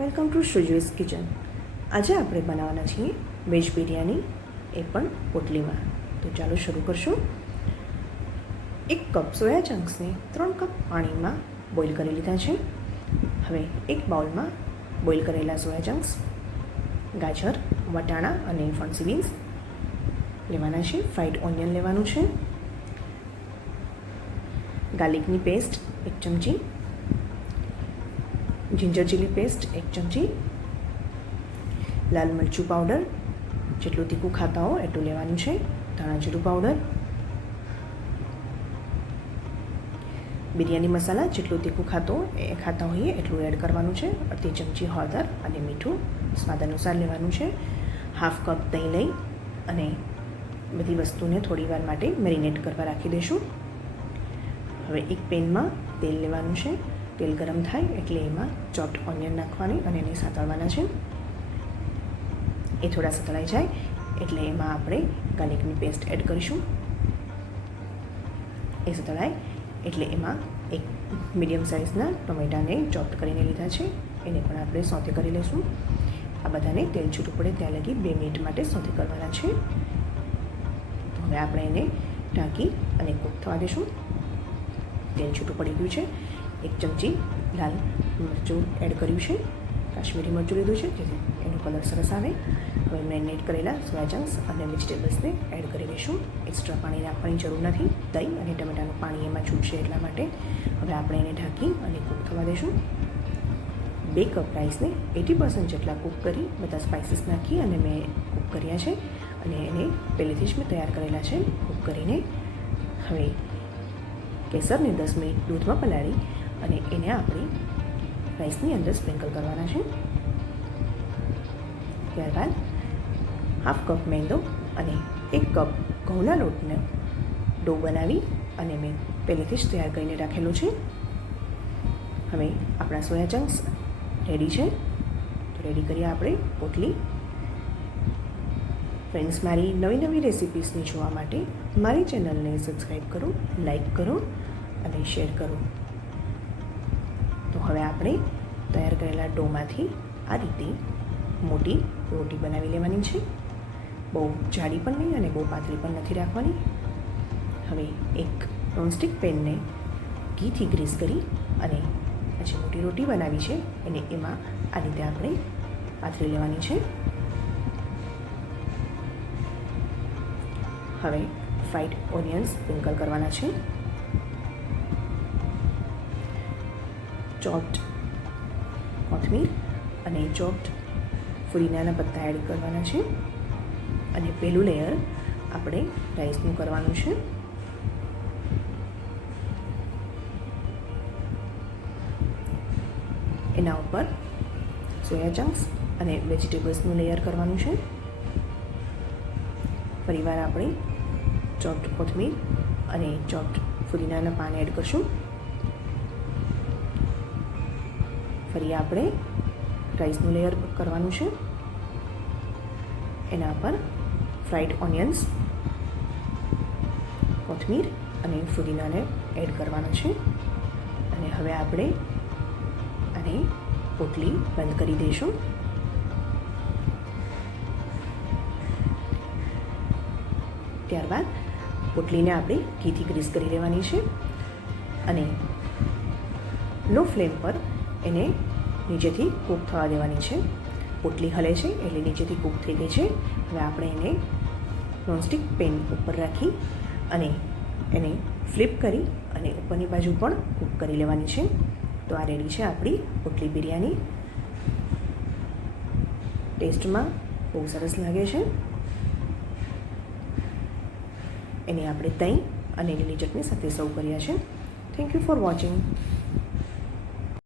Welcome to શ્રુજવીસ kitchen. આજે આપણે બનાવવાના છીએ વેજ બિરયાની, એ પણ પોટલીમાં. તો ચાલો શરૂ કરશું. 1 કપ સોયા ચંક્સને 3 કપ પાણીમાં બોઇલ કરી લીધા છે. હવે એક બાઉલમાં બોઇલ કરેલા સોયા ચંક્સ, ગાજર, વટાણા અને ફણસી બીન્સ લેવાના છે. ફ્રાઈડ ઓનિયન લેવાનું છે. ગાર્લિકની પેસ્ટ 1 ચમચી, જિંજર ચીલી પેસ્ટ 1 ચમચી, લાલ મરચું પાવડર જેટલું તીખું ખાતા હો એટલું લેવાનું છે, ધાણા જીરું પાવડર, બિરયાની મસાલા જેટલું તીખું ખાતા હોઈએ એટલું એડ કરવાનું છે. અડધી ચમચી હળદર અને મીઠું સ્વાદ અનુસાર લેવાનું છે. હાફ કપ દહીં લઈ અને બધી વસ્તુને થોડી વાર માટે મેરિનેટ કરવા રાખી દઈશું. હવે એક પેનમાં તેલ લેવાનું છે. તેલ ગરમ થાય એટલે એમાં ચોપ્ડ ઓનિયન નાખવાની અને એને સાતળવાના છે. એ થોડા સતળાઈ જાય એટલે એમાં આપણે ગાર્લિકની પેસ્ટ એડ કરીશું. એ સતળાય એટલે એમાં એક મીડિયમ સાઇઝના ટમેટાને ચોપ્ડ કરીને લીધા છે, એને પણ આપણે સોતે કરી લઈશું. આ બધાને તેલ છૂટું પડે ત્યાં લગી 2 મિનિટ માટે સોતે કરવાના છે. તો હવે આપણે એને ઢાંકી અને કૂક થવા દઈશું. તેલ છૂટું પડી ગયું છે. 1 ચમચી લાલ મરચું એડ કર્યું છે, કાશ્મીરી મરચું લીધું છે જેથી એનો કલર સરસ આવે. હવે મેરિનેટ કરેલા સોયા ચંક્સ અને વેજીટેબલ્સને એડ કરી દઈશું. એક્સ્ટ્રા પાણી નાખવાની જરૂર નથી, દહીં અને ટમેટાનું પાણી એમાં છૂટશે એટલા માટે. હવે આપણે એને ઢાંકી અને કૂક થવા દઈશું. 2 કપ રાઈસને 80% જેટલા કૂક કરી બધા સ્પાઇસીસ નાખી અને મેં કૂક કર્યા છે અને એને પહેલેથી જ મેં તૈયાર કરેલા છે. કૂક કરીને હવે કેસરને 10 મિનિટ દૂધમાં પલાળી અને એને આપણે રાઈસની અંદર સ્પ્રિંકલ કરવાના છે. ત્યારબાદ હાફ કપ મેંદો અને 1 કપ ઘઉંના લોટનો ડો બનાવી અને મેં પહેલેથી જ તૈયાર કરીને રાખેલું છે. હવે આપણા સોયા ચંક્સ રેડી છે. તો રેડી કરીએ આપણે પોટલી. ફ્રેન્ડ્સ, મારી નવી રેસિપીસને જોવા માટે મારી ચેનલને સબસ્ક્રાઈબ કરો, લાઈક કરો અને શેર કરો. તો હવે આપણે તૈયાર કરેલા ડોમાંથી આ રીતે મોટી રોટી બનાવી લેવાની છે. બહુ જાડી પણ નહીં અને બહુ પાતળી પણ નથી રાખવાની. હવે એક નોનસ્ટિક પેનને ઘીથી ગ્રીસ કરી અને પછી મોટી રોટી બનાવી છે એને એમાં આ રીતે આપણે પાથરી લેવાની છે. હવે ફ્રાઈડ ઓનિયન્સ સ્પ્રિંકલ કરવાના છે. ચોપ્ડ કોથમીર અને ચોપ્ડ ફુદીનાના પત્તા એડ કરવાના છે. અને પહેલું લેયર આપણે રાઈસનું કરવાનું છે. એના ઉપર સોયા ચંક્સ અને વેજીટેબલ્સનું લેયર કરવાનું છે. ફરીવાર આપણે ચોપ્ડ કોથમીર અને ચોપ્ડ ફુદીનાના પાન એડ કરશું. ફરી આપણે રાઈસનું લેયર કરવાનું છે. એના પર ફ્રાઈડ ઓનિયન્સ, કોથમીર અને ફુદીનાને એડ કરવાનું છે. અને હવે આપણે આને પોટલી બંધ કરી દઈશું. ત્યારબાદ પોટલીને આપણે ઘીથી ગ્રીસ કરી લેવાની છે અને લો ફ્લેમ પર એને નીચેથી કૂક થવા દેવાની છે. પોટલી હલે છે એટલે નીચેથી કૂક થઈ ગઈ છે. હવે આપણે એને નોનસ્ટિક પેન ઉપર રાખી અને એને ફ્લિપ કરી અને ઉપરની બાજુ પણ કૂક કરી લેવાની છે. તો આ રેડી છે આપણી પોટલી બિરયાની. ટેસ્ટમાં બહુ સરસ લાગે છે. એને આપણે દહીં અને લીલી ચટણી સાથે સર્વ કર્યા છે. Thank you for watching.